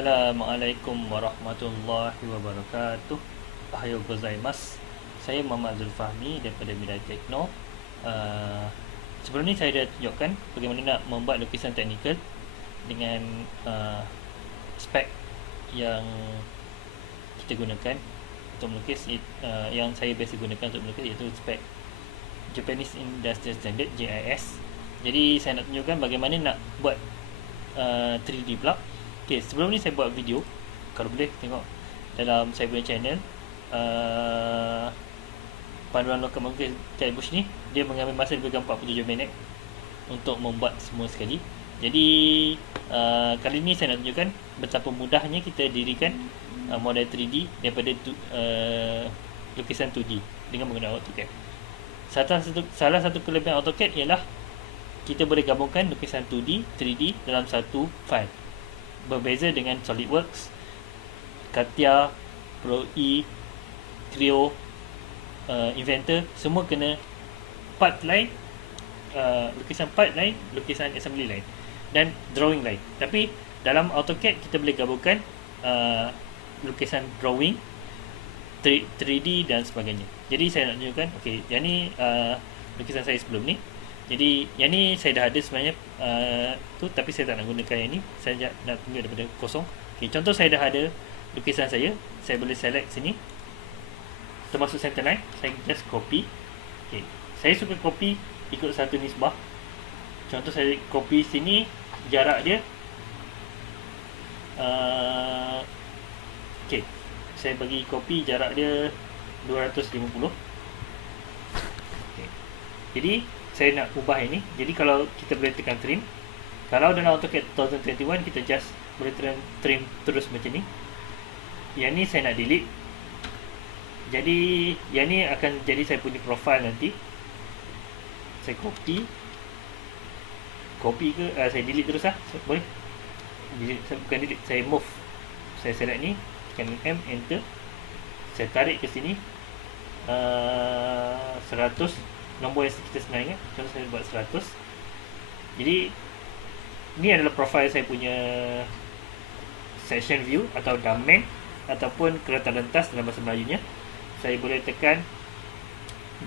Assalamualaikum warahmatullahi wabarakatuh. Ohayo gozaimasu. Saya Muhammad Zulfahmi daripada Mirai Tekno. Sebelum ni saya dah tunjukkan bagaimana nak membuat lukisan teknikal dengan spek yang kita gunakan untuk melukis, yang saya biasa gunakan untuk melukis, iaitu spek Japanese Industrial Standard JIS. Jadi saya nak tunjukkan bagaimana nak buat 3D block. Okay, sebelum ni saya buat video, kalau boleh tengok dalam saya punya channel, panduan lokal melukis Ted Bush ni, dia mengambil masa lebih kurang 47 minit untuk membuat semua sekali. Jadi kali ni saya nak tunjukkan betapa mudahnya kita dirikan model 3D daripada lukisan 2D dengan menggunakan AutoCAD. Salah satu kelebihan AutoCAD ialah kita boleh gabungkan lukisan 2D, 3D dalam satu file. Berbeza dengan SolidWorks, CATIA, Pro E, Creo, Inventor, semua kena part lain, lukisan part lain, lukisan assembly lain, dan drawing lain. Tapi dalam AutoCAD kita boleh gabungkan lukisan drawing, 3D dan sebagainya. Jadi saya nak tunjukkan, okey, yang ni lukisan saya sebelum ni. Jadi yang ni saya dah ada sebenarnya tapi saya tak nak gunakan yang ni. Saya nak tunjuk daripada kosong. Okay, contoh saya dah ada lukisan saya boleh select sini, termasuk center line. Saya just copy. Okay, saya suka copy ikut satu nisbah. Contoh saya copy sini, jarak dia okay, saya bagi copy jarak dia 250. Okay, jadi saya nak ubah ini. Jadi kalau kita boleh tekan trim, kalau dalam AutoCAD 2021 kita just boleh trim terus macam ni. Yang ni saya nak delete. Jadi yang ni akan jadi saya punya profile nanti. Saya copy ke saya delete terus lah. Boleh delete, bukan delete, saya move. Saya select ni, tekan M, enter. Saya tarik ke sini 100. Nombor yang kita senang ingat. Contoh saya buat 100. Jadi ni adalah profile saya punya section view atau damen ataupun kereta rentas dalam bahasa Melayunya. Saya boleh tekan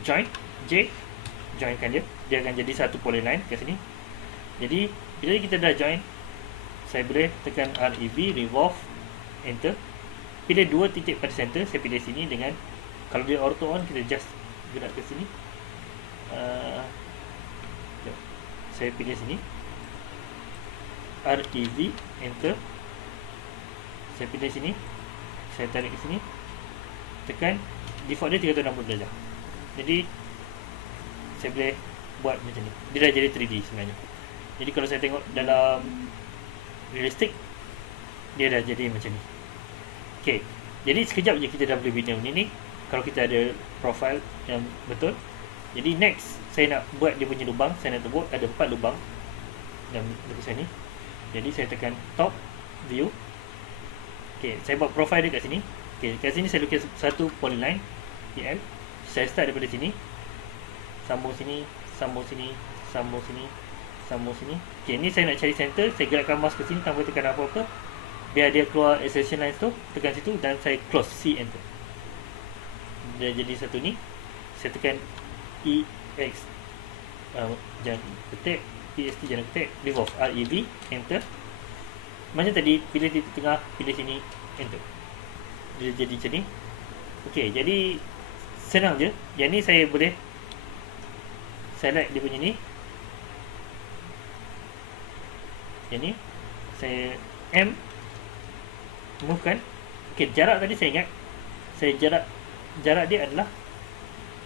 join, J, joinkan dia. Dia akan jadi satu polyline kat sini. Jadi bila kita dah join, saya boleh tekan REV, revolve, enter. Pilih dua titik pada center. Saya pilih sini dengan, kalau dia auto on, kita just gerak ke sini. Saya pilih sini REV, enter. Saya pilih sini, saya tarik ke sini, tekan default dia 360 darjah. Jadi saya boleh buat macam ni. Dia dah jadi 3D sebenarnya. Jadi kalau saya tengok dalam realistic, dia dah jadi macam ni. Okay, jadi sekejap je kita dah boleh bina ni. Kalau kita ada profile yang betul. Jadi next, saya nak buat dia punya lubang. Saya nak buat ada 4 lubang dalam lukisan ni. Jadi saya tekan top view. Okay, saya buat profile dia kat sini. Okay, kat sini saya lukis satu polyline PL. Saya start daripada sini, sambung sini, sambung sini, sambung sini, sambung sini. Okay, ni saya nak cari center. Saya gerakkan mouse ke sini tanpa tekan apa-apa, biar dia keluar extension lines tu. Tekan situ dan saya close, C, enter. Dia jadi satu ni. Saya tekan EX, jangan ketik, EST jangan ketik, revolve, REV, enter. Macam tadi, pilih di tengah, pilih sini, enter. Dia jadi macam ni. Ok, jadi senang je. Yang ni saya boleh select dia punya ni. Yang ni saya M, move kan. Ok, jarak tadi saya ingat, saya jarak dia adalah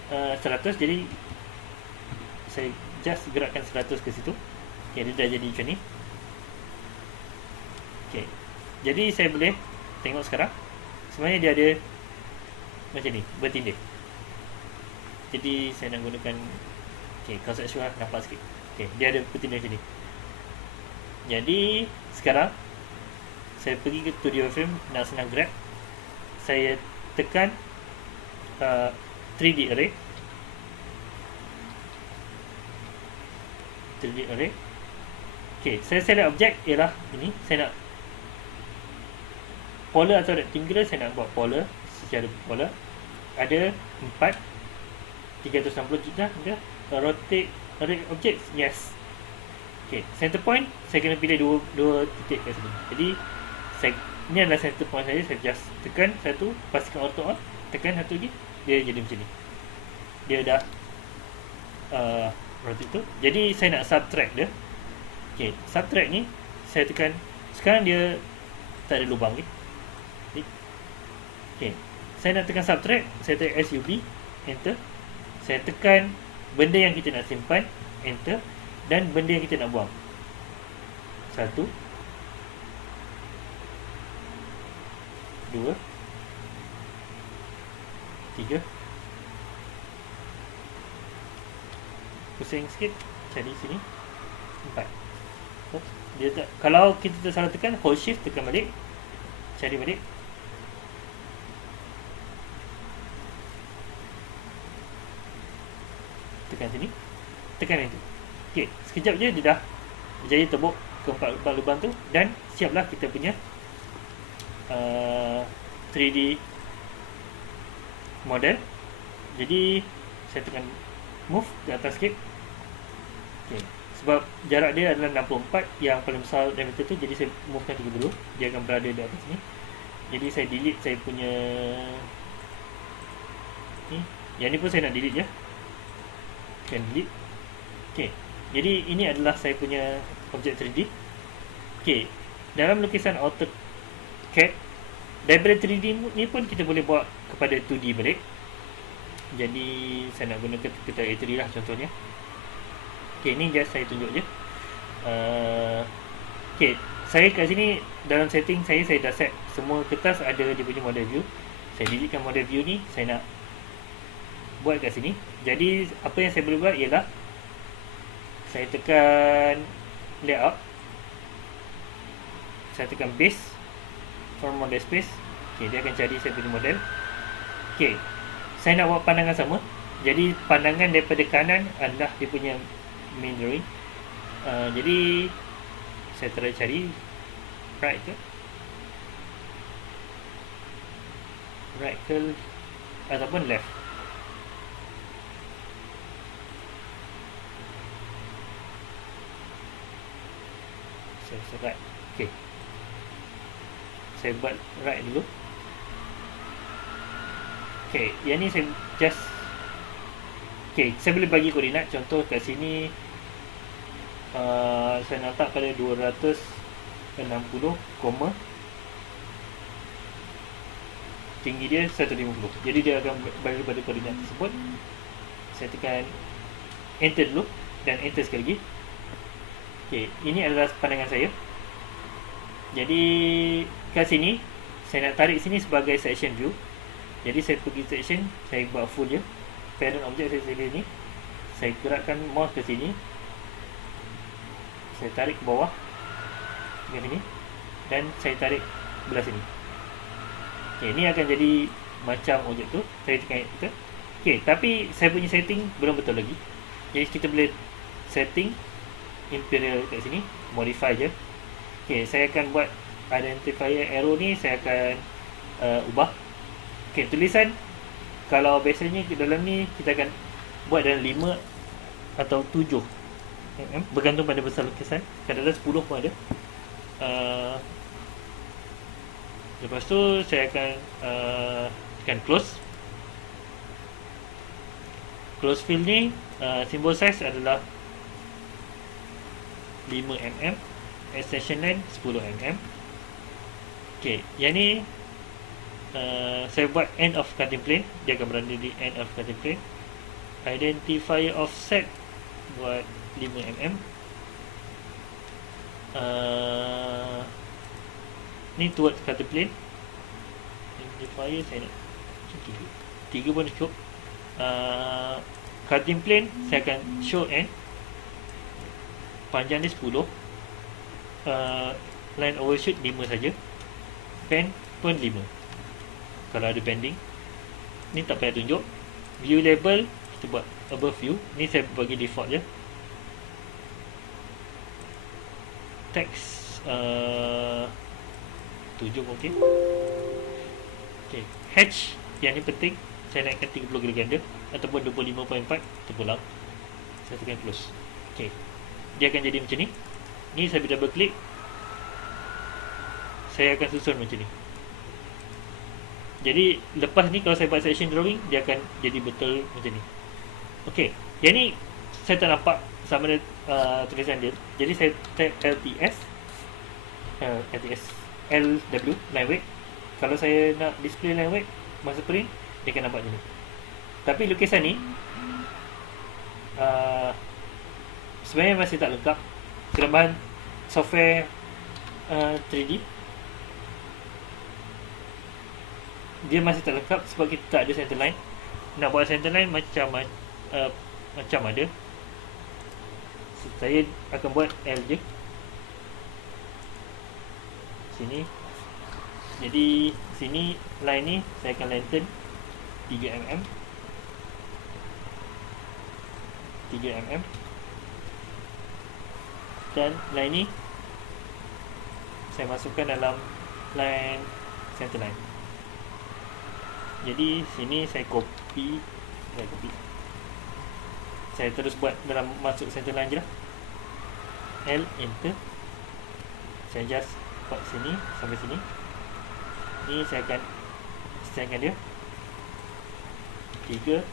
100. Jadi saya just gerakkan 100 ke situ. Okay, dia dah jadi macam ni. Okay, jadi saya boleh tengok sekarang sebenarnya dia ada macam ni, bertindih. Jadi saya nak gunakan, okay, conceptual nampak sikit. Okay, dia ada bertindih macam ni. Jadi sekarang saya pergi ke studio frame, nak senang grab. Saya tekan 3D array. 3D array. Okay, saya select objek ialah ini. Saya nak polar atau rectangular, saya nak buat polar secara polar. Ada 4 360 juta dia. Rotate objects, yes. Okay, center point saya kena pilih dua titik kat sini. Jadi ni adalah center point saya. Saya just tekan satu, pastikan auto on, tekan satu lagi, dia jadi macam ni. Dia dah rotate tu. Jadi saya nak subtract dia. Okay, subtract ni saya tekan. Sekarang dia tak ada lubang ni. Okay, saya nak tekan subtract, saya tekan SUB, enter. Saya tekan benda yang kita nak simpan, enter. Dan benda yang kita nak buang, 1 2 3. Pusing sikit, cari sini 4. Dia tak, kalau kita tersalah tekan, hold shift, tekan balik, cari balik. Tekan sini, tekan itu. Okey, sekejap je dia dah berjaya tebuk ke 4 lubang tu. Dan siaplah kita punya 3D model. Jadi saya tekan move ke atas sikit. Okey, sebab jarak dia adalah 64, yang paling besar diameter tu, jadi saya movekan 3 dulu. Dia akan berada di atas ni. Jadi saya delete saya punya ni. Yang ni pun saya nak delete je. Tekan delete. Okey, jadi ini adalah saya punya objek 3D. Okey, dalam lukisan AutoCAD, daripada 3D ni pun kita boleh buat kepada 2D balik. Jadi saya nak gunakan kita A3 lah contohnya. Okey, ni just saya tunjuk je. Okey, saya kat sini dalam setting saya dah set semua kertas ada dia punya model view. Saya deletekan model view ni, saya nak buat kat sini. Jadi apa yang saya boleh buat ialah saya tekan layout, saya tekan base, form model space. Okey, dia akan cari saya punya model. Okey, saya nak buat pandangan sama. Jadi pandangan daripada kanan adalah dia punya main drawing. Jadi saya try cari right ke ataupun left. Saya right. Okey, saya buat right dulu. Okey, yang ni saya just, okey, saya boleh bagi koordinat. Contoh kat sini saya nak letak pada 260, tinggi dia 150. Jadi dia akan bagi pada koordinat tersebut. Saya tekan enter dulu dan enter sekali lagi. Okey, ini adalah pandangan saya. Jadi kat sini saya nak tarik sini sebagai section view. Jadi saya pergi section, saya buat full je. Parent object saya pilih ni. Saya gerakkan mouse ke sini. Saya tarik ke bawah dengan sini dan saya tarik belah sini. Okey, ni akan jadi macam objek tu. Saya tekan enter. Okey, tapi saya punya setting belum betul lagi. Jadi kita boleh setting imperial kat sini, modify je. Okey, saya akan buat identifier arrow ni, saya akan ubah. Okey, tulisan kalau biasanya di dalam ni kita akan buat dalam 5 atau 7 mm, bergantung pada besar lukisan. Kadang-kadang 10 pun ada. Lepas tu saya akan tekan close. Close fill ni symbol size adalah 5 mm, extension length 10 mm. Okey, yang ni saya buat end of cutting plane, dia akan berada di end of cutting plane. Identifier offset buat 5 mm. Ni towards cutting plane. Identifier saya nak 3 pun cukup. Cutting plane saya akan show end, panjang dia 10. Line overshoot 5 saja. Pen pun 5 kalau ada pending. Ni tak payah tunjuk. View label kita buat above view. Ni saya bagi default je. Text 7 mungkin. Okay. Hatch yang ni penting, saya naikkan 30 kali ganda ataupun 25.4 terpulang. Saya tekan close. Okay. Dia akan jadi macam ni. Ni saya double klik, saya akan susun macam ni. Jadi lepas ni kalau saya buat section drawing, dia akan jadi betul macam ni. Okey, yang ni saya tak nampak sama ada tulisan dia. Jadi saya type LTS LW line weight. Kalau saya nak display line weight masa print, dia akan nampak macam ni. Tapi lukisan ni sebenarnya masih tak lengkap. Kelemahan software 3D, dia masih tak lengkap sebab kita tak ada center line. Nak buat center line macam ada. Saya akan buat L je sini. Jadi sini line ni saya akan lengthen 3mm 3mm, dan line ni saya masukkan dalam line center line. Jadi sini saya copy, saya terus buat dalam masuk center line je lah. L, enter. Saya just buat sini sampai sini. Ni saya akan extendkan dia 3.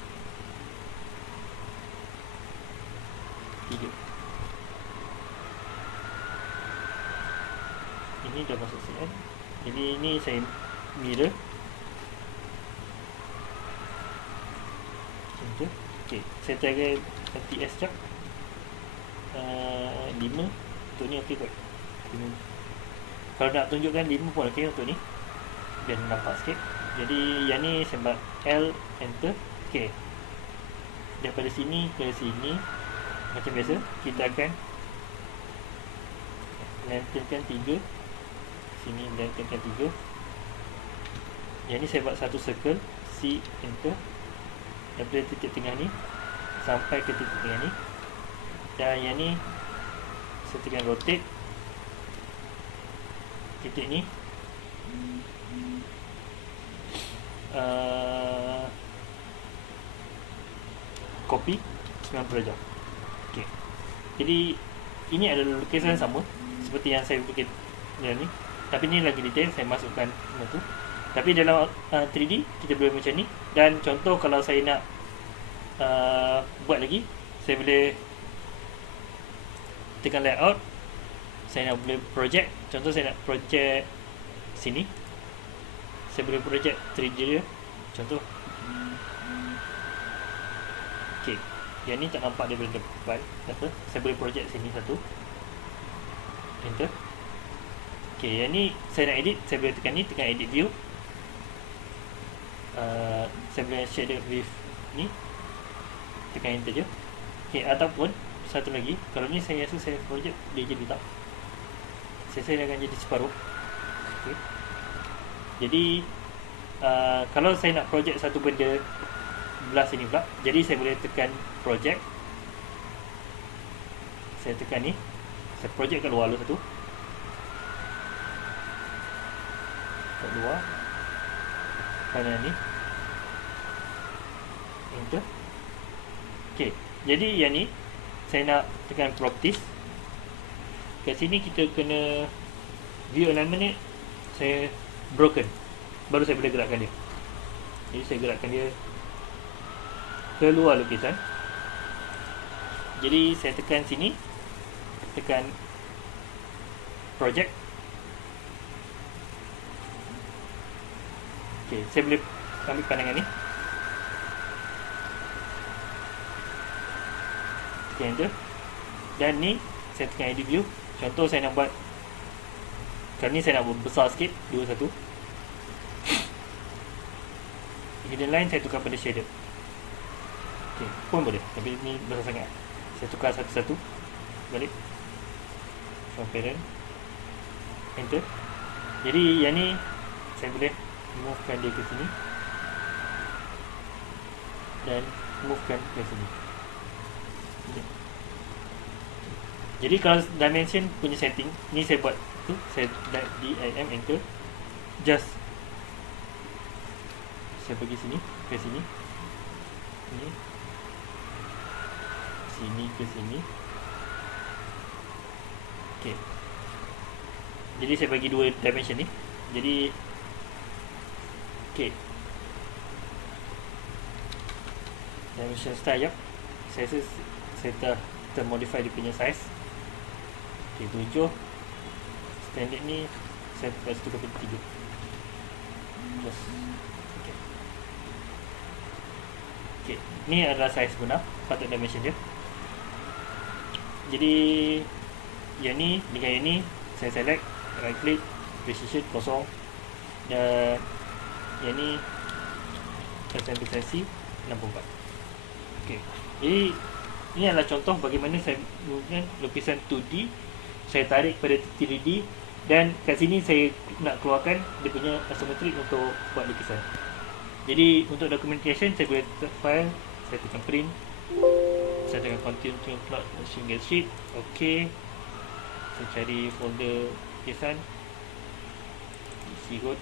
Ini dah masuk CN. Jadi ini saya mirror. Macam tu. Okay, saya try LTS sekejap. 5 untuk ni okey kot. 5. Kalau nak tunjukkan 5 pun okey untuk ni, biar nampak sikit. Jadi yang ni saya buat L, enter. Okey, daripada sini ke sini macam biasa, kita akan lengthenkan 3. Sini lengthenkan 3. Yang ni saya buat satu circle, C, enter. Daripada titik tengah ni sampai ke titik tengah ni. Dan yang ni saya tekan rotate titik ni, copy 90 darjah. Okay. Jadi ini adalah lukisan sama seperti yang saya lukis dalam ni, tapi ni lagi detail, saya masukkan semua tu. Tapi dalam 3D kita boleh macam ni. Dan contoh kalau saya nak buat lagi, saya boleh tekan layout. Saya nak boleh project. Contoh saya nak project sini, saya boleh project 3D dia. Contoh. Okay, yang ni tak nampak daripada depan. Kata saya boleh project sini satu, enter. Okay, yang ni saya nak edit, saya boleh tekan ni, tekan edit view. Saya boleh shader with ni, tekan enter je. Okay, ataupun satu lagi, kalau ni saya rasa saya project dia jadi tak, saya akan jadi separuh. Okay. Jadi kalau saya nak project satu benda belah sini pula, jadi saya boleh tekan project, saya tekan ni, saya project kat luar dulu satu, kat luar kanan ni, enter. Okay, jadi yang ni saya nak tekan properties. Kat sini kita kena view alignment ni saya broken, baru saya boleh gerakkan dia. Jadi saya gerakkan dia keluar lukisan. Jadi saya tekan sini, tekan project. Okay, saya boleh ambil pandangan ni, tekan enter. Dan ni saya tekan edit view. Contoh saya nak buat, kali ni saya nak buat besar sikit, 21. Hidden line saya tukar pada shader. Okay, pun boleh, tapi ni besar sangat. Saya tukar satu-satu, balik transparent, enter. Jadi yang ni saya boleh movekan dia ke sini dan movekan ke sini. Okay. Jadi kalau dimension punya setting ni saya buat tu, saya DIM enter. just saya pergi sini ke sini, ni sini ke sini. Okay, jadi saya bagi dua dimension ni. Jadi okay, dimension style, saya rasa saya termodify dia punya size. Okay, 7 standard ni saya buat 1/3. Terus okay. Okay, ni adalah size benar patut dimension dia. Jadi yang ni dengan yang ni saya select, right click, precision kosong, dan yang ni konsentrasi 64. Okay, jadi ini adalah contoh bagaimana saya menggunakan lukisan 2D, saya tarik pada 3D, dan kat sini saya nak keluarkan dia punya isometrik untuk buat lukisan. Jadi untuk documentation, saya boleh file, saya tekan print, saya tekan continue to plot single sheet. Ok, saya cari folder lukisan, isi road,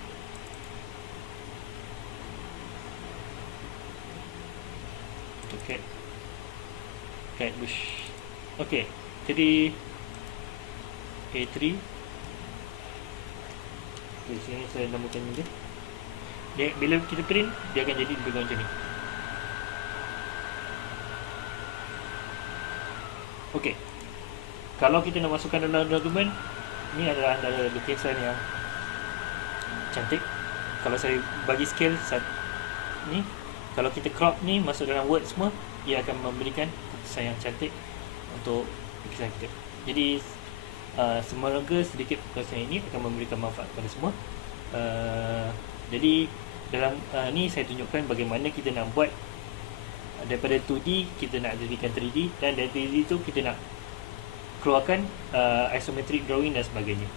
okay, guide bush. Ok, jadi A3. Di sini saya namakan dia. Bila kita print, dia akan jadi lebih kurang macam ni. Ok, kalau kita nak masukkan dalam dokumen, ni adalah antara lukisan yang cantik. Kalau saya bagi scale ni, kalau kita crop ni masuk dalam Word semua, ia akan memberikan keputusan yang cantik untuk lukisan kita. Jadi semoga sedikit perkongsian ini akan memberikan manfaat kepada semua. Jadi dalam ni saya tunjukkan bagaimana kita nak buat daripada 2D kita nak jadikan 3D, dan dari 3D tu kita nak keluarkan isometric drawing dan sebagainya.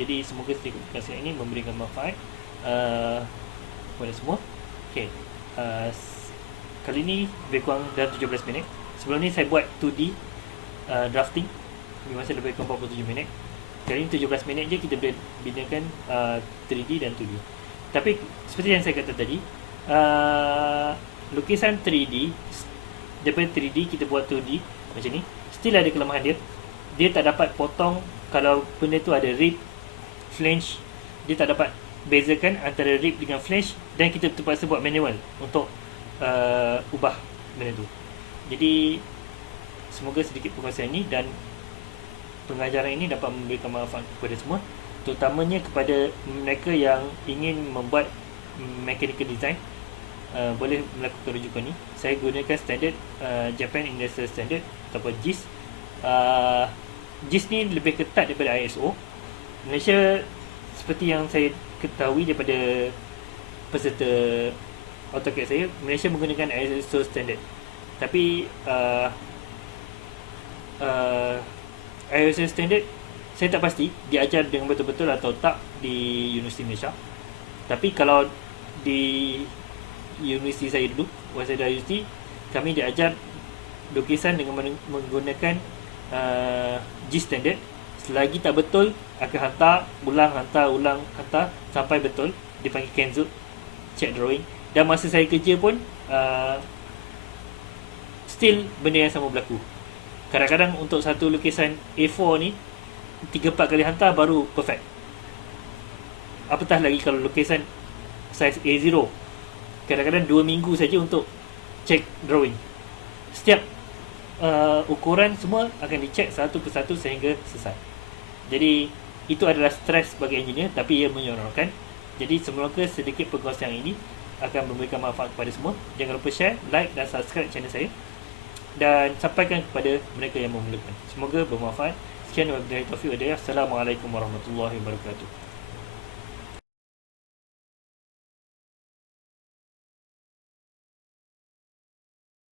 Jadi semoga sedikit perkongsian ini memberikan manfaat kepada semua. Okay, kali ni lebih kurang dalam 17 minit. Sebelum ni saya buat 2D drafting di masa lebih kurang 47 minit. Kali ni 17 minit je kita boleh binakan 3D dan 2D. Tapi seperti yang saya kata tadi, lukisan 3D daripada 3D kita buat 2D macam ni, still ada kelemahan dia. Dia tak dapat potong. Kalau benda tu ada rib, flange, dia tak dapat bezakan antara rib dengan flange, dan kita terpaksa buat manual untuk ubah benda tu. Jadi semoga sedikit perkongsian ini dan pengajaran ini dapat memberikan manfaat kepada semua, terutamanya kepada mereka yang ingin membuat mechanical design. Boleh melakukan rujukan ni. Saya gunakan standard Japan Industrial Standard ataupun JIS. JIS ni lebih ketat daripada ISO. Malaysia, seperti yang saya ketahui daripada peserta AutoCAD saya, Malaysia menggunakan ISO standard. Tapi ISO standard saya tak pasti diajar dengan betul-betul atau tak di Universiti Malaysia. Tapi kalau di universiti saya dulu, Waseda University, kami diajar lukisan dengan menggunakan JIS standard. Selagi tak betul, akan hantar ulang sampai betul. Dipanggil Kenzo, check drawing. Dan masa saya kerja pun still benda yang sama berlaku. Kadang-kadang untuk satu lukisan A4 ni 3-4 kali hantar baru perfect. Apatah lagi kalau lukisan saiz A0, kadang-kadang 2 minggu saja untuk check drawing. Setiap ukuran semua akan dicek satu persatu sehingga selesai. Jadi itu adalah stres bagi engineer, tapi ia menyeronokkan. Jadi semoga sedikit perkongsian ini akan memberikan manfaat kepada semua. Jangan lupa share, like dan subscribe channel saya, dan sampaikan kepada mereka yang memerlukan. Semoga bermanfaat. Sekian, wabillahi taufiq wal hidayah. Assalamualaikum warahmatullahi wabarakatuh.